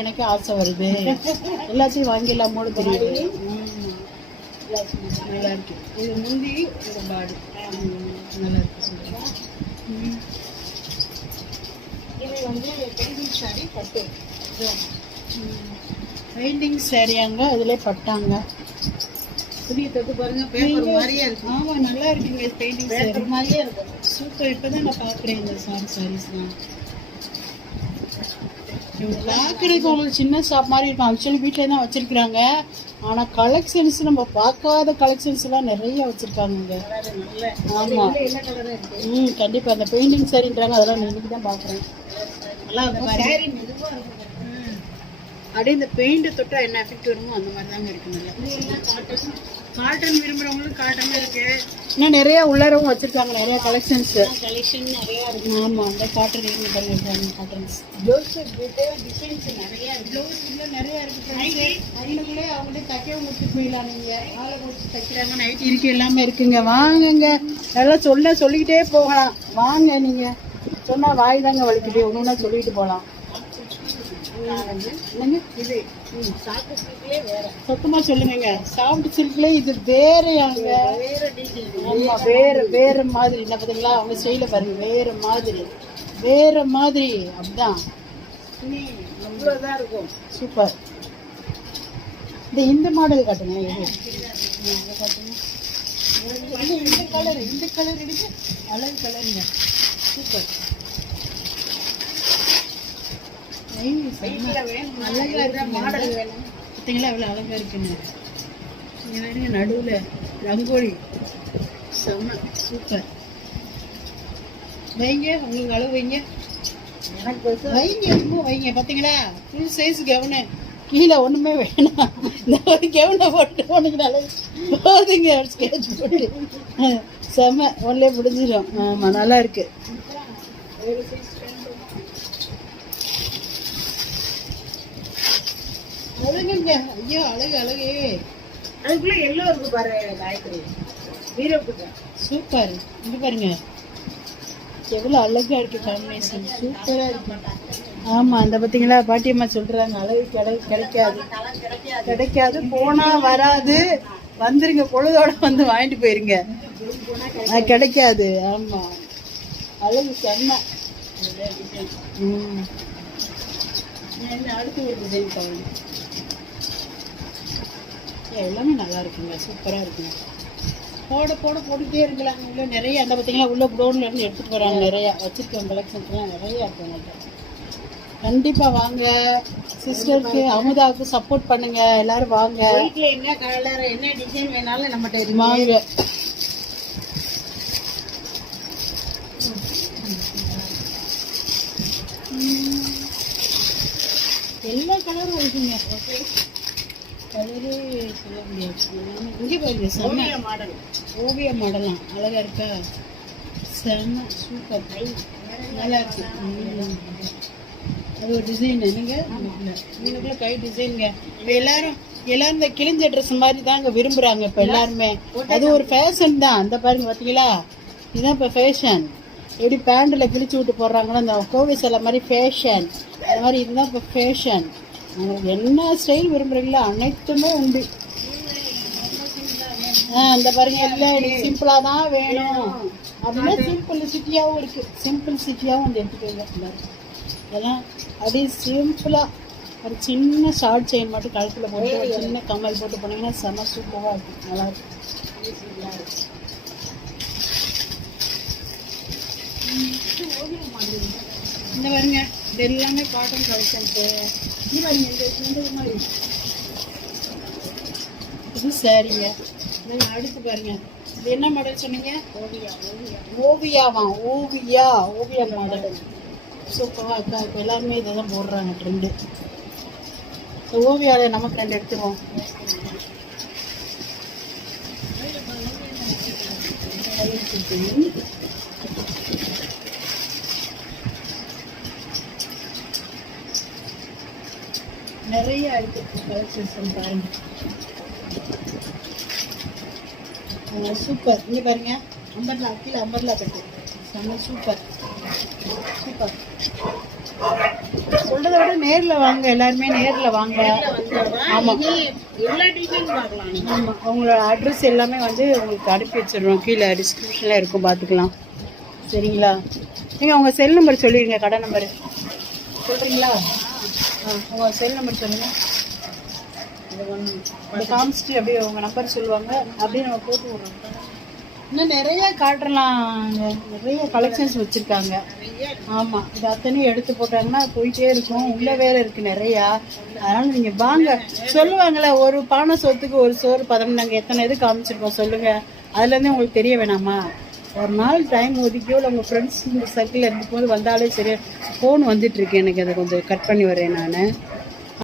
எனக்கு ஆசை வருது. எல்லாத்தையும் வாங்கிடலாம் மூட தெரியுது. நல்லா இருக்கு இது முந்தி இது பாடி நல்லா இருக்கு. இது வந்து பெயிண்டிங் சாரி பட்டு பெயிண்டிங் சரியாங்க அதிலே பட்டாங்க. துணியை தொட்டு பாருங்க பேப்பர் மாதிரியே இருக்கு. ஆமா நல்லா இருக்குங்க பெயிண்டிங் சாரி மாதிரியே இருக்கு. சூப்பர் இப்பதான் நான் பாக்குறேன் இந்த சாரி சாரீஸ்லாம் பார்க்கறதுக்கு உங்களுக்கு சின்ன ஷாப் மாதிரி இருக்கும். ஆக்சுவலி வீட்டிலே தான் வச்சிருக்கிறாங்க. ஆனா கலெக்ஷன்ஸ் நம்ம பார்க்காத கலெக்ஷன்ஸ் எல்லாம் நிறைய வச்சிருக்காங்க இங்க. நல்ல ஆமா. என்ன கலர் இருக்கு ம் கண்டிப்பா. அந்த பெயிண்டிங் சரின்றாங்க அதெல்லாம் நான் இன்னைக்கு தான் இருக்கு அப்படியே இந்த பெயிண்ட் தொட்டா என்ன எஃபெக்ட் வருமோ அந்த மாதிரி தாங்க இருக்கு நல்லா. காட்டன் காட்டன் விரும்புறவங்களுக்கு காட்டன் இருக்கு. இன்னும் நிறைய உள்ளரவும் வச்சிருக்காங்க நிறைய கலெக்ஷன்ஸ் கலெக்ஷன் நிறைய இருக்கு. ஆமா அந்த காட்டன் இருக்கு பாருங்க காட்டன்ஸ் ப்ளவுஸ் டிசைன்ஸ் நிறைய இருக்கு. ப்ளவுஸ்ல நிறைய இருக்கு அதுக்குள்ளே அவங்களே தைக்கவும் கொடுத்து போயிடலாம் நீங்க. ஆளை கொடுத்து தைக்கிறாங்க நைட் இருக்கு எல்லாமே இருக்குங்க. வாங்குங்க. எல்லாம் சொல்ல சொல்லிக்கிட்டே போகலாம். வாங்க நீங்க. சொன்னா வாய் தாங்க வலிக்குது. ஒன்று சொல்லிட்டு போகலாம் என்னங்க இது சாக்கு சில்க்லேயே வேற சத்தமா சொல்லுங்க சாப்பிட்டு சில்க்ல இது வேறையாங்க. வேற டீட்டெயில் ஆமா வேற வேற மாதிரி. என்ன பார்த்தீங்களா? அவங்க செய்யல பாருங்க. வேற மாதிரி. வேற மாதிரி. அப்படிதான். இருக்கும் சூப்பர். இந்த இந்த மாடல் காட்டுங்க இது. அதை காட்டுங்க இந்த கலர் இந்த கலர் எடுங்க அழகு கலருங்க சூப்பர் வீட்டில் வேணும் அழகா இருக்கு மாடல் வேணும் பார்த்தீங்களா? எவ்வளோ அழகா இருக்குங்க இங்கே வேணுங்க நடுவில் ரங்கோலி. செம்ம சூப்பர். வைங்க உங்களுக்கு அளவு வைங்க. வைங்க ரொம்ப வைங்க. பார்த்தீங்களா? Full size gown. கீழே ஒன்றுமே வேணாம். இந்த ஒரு கவுனை போட்டு உனக்கு போதுங்க ஸ்கேட்ச் போட்டு. செம்ம ஒன்லே முடிஞ்சிடும். ஆமாம் நல்லா இருக்குது ஒரு size வேணும். அழகுங்க. ஐயோ அழகு அழகு. அதுக்குள்ள எல்லோ இருக்கு பாரு காயத்ரி. வீரப்புட்ட சூப்பர் இங்க பாருங்க. எவ்வளோ அழகா இருக்கு காம்பினேஷன் சூப்பரா இருக்கு. ஆமா அந்த பார்த்தீங்களா பாட்டியம்மா சொல்றாங்க அழகு கிடை கிடைக்காது. கிடைக்காது போனா வராது. வந்துருங்க பொழுதோட வந்து வாங்கிட்டு போயிருங்க. கிடைக்காது. ஆமா. அழகு செம்ம. அடுத்து ஒரு டிசைன் பாருங்க எல்லாமே நல்லா இருக்குங்க சூப்பரா இருக்குங்க. போட போட போட்டுட்டே இருக்கலாம் உள்ள நிறைய அந்த பார்த்தீங்களா உள்ள குடோன்ல இருந்து எடுத்துட்டு வராங்க நிறைய. வச்சிருக்கோம் கலெக்ஷன்ஸ்லாம் நிறைய இருக்கு உங்கள்கிட்ட கண்டிப்பா வாங்க. சிஸ்டருக்கு அமுதாவுக்கு சப்போர்ட் பண்ணுங்க. எல்லாரும் வாங்க. வீட்டுல என்ன கலர் என்ன டிசைன் வேணாலும் நம்மகிட்ட வாங்க. எல்லா கலரும் இருக்குங்க. கலரே சொல்ல முடியாது. இங்கே பாருங்க செம்ம மாடல். ஓவிய மாடலாம் அழகா இருக்கா? செம்ம சூப்பர். நல்லா இருக்கு. அது ஒரு டிசைன் என்னங்க மீனுக்குள்ள கை டிசைனுங்க இப்போ எல்லாரும் எல்லாரும் இந்த கிழிஞ்ச ட்ரெஸ் மாதிரி தாங்க விரும்புறாங்க இப்போ எல்லாருமே. அது ஒரு ஃபேஷன் தான். அந்த பாருங்க பார்த்தீங்களா இதுதான் இப்போ ஃபேஷன் எப்படி பேண்டில் கிழிச்சு விட்டு போடுறாங்களோ அந்த கோவை சிலை மாதிரி ஃபேஷன் அது மாதிரி இதுதான் இப்போ ஃபேஷன் உங்களுக்கு என்ன ஸ்டைல் விரும்புகிறீங்களோ அனைத்துமே உண்டு. ஆ இந்த பாருங்க இல்லை சிம்பிளாக தான் வேணும். அப்படின்னா சிம்பிள் சிட்டியாகவும் இருக்குது சிம்பிள் சிட்டியாகவும் வந்து எடுத்துக்கோங்க எல்லாரும். இதெல்லாம் அப்படியே சிம்பிளாக ஒரு சின்ன ஷார்ட் செயின் மட்டும் கழுத்தில் போட்டு ஒரு சின்ன கம்மல் போட்டு போனீங்கன்னா செம சூப்பராக இருக்கும். நல்லா இருக்கும். இந்த பாருங்க இது எல்லாமே காட்டன் கலெக்ஷன்ஸு இது சரிங்க. இந்த சாரிங்க அடுத்து பாருங்க. இது என்ன மாடல் சொன்னீங்க? ஓவியா ஓவியா. ஓவியாவா ஓவியா ஓவியா மாடல் சூப்பராக அக்கா இப்போ எல்லாருமே இதை தான் போடுறாங்க ட்ரெண்டு இந்த ஓவியாவில் நமக்கு ரெண்டு எடுத்துருவோம். நிறைய இருக்கு கலெக்ஷன்ஸ் பாருங்க சூப்பர் இங்கே பாருங்க. அம்பர்லா கீழே அம்பர்லா கட்டு. செம்ம சூப்பர் சூப்பர் சொல்றதை விட நேர்ல வாங்க எல்லாருமே நேர்ல வாங்க. ஆமா. ஆமா. உங்களோட அட்ரஸ் எல்லாமே வந்து உங்களுக்கு அனுப்பி வச்சிடுறோம். கீழே டிஸ்கிரிப்ஷன்ல இருக்கும். பார்த்துக்கலாம். சரிங்களா? நீங்க உங்க செல் நம்பர் சொல்லிடுங்க கடை நம்பர் சொல்றீங்களா? ஆ உங்க செல் நம்பர் சொல்லுங்க. இது ஒன்று இந்த காமிச்சிட்டு அப்படியே உங்க நம்பர் சொல்லுவாங்க. அப்படியே நம்ம போட்டு விடுறோம். இன்னும் நிறைய காட்டலாம். நிறைய கலெக்ஷன்ஸ் வச்சிருக்காங்க. ஆமா இது அத்தனையும் எடுத்து போட்டாங்கன்னா போயிட்டே இருக்கும். உள்ள வேற இருக்கு நிறையா. அதனால நீங்க வாங்க. சொல்லுவாங்கல்ல ஒரு பானை சொத்துக்கு ஒரு சோறு பதம் நாங்க எத்தனை இது காமிச்சிருக்கோம் சொல்லுங்க. அதுல இருந்து உங்களுக்கு தெரிய வேணாமா? ஒரு நாள் டைம் ஒதுக்கியோ இல்லை உங்கள் ஃப்ரெண்ட்ஸ் சர்க்கிள் இருக்கும்போது வந்தாலே சரி ஃபோன் வந்துட்டுருக்கு எனக்கு. அதை கொஞ்சம் கட் பண்ணி வரேன் நான்.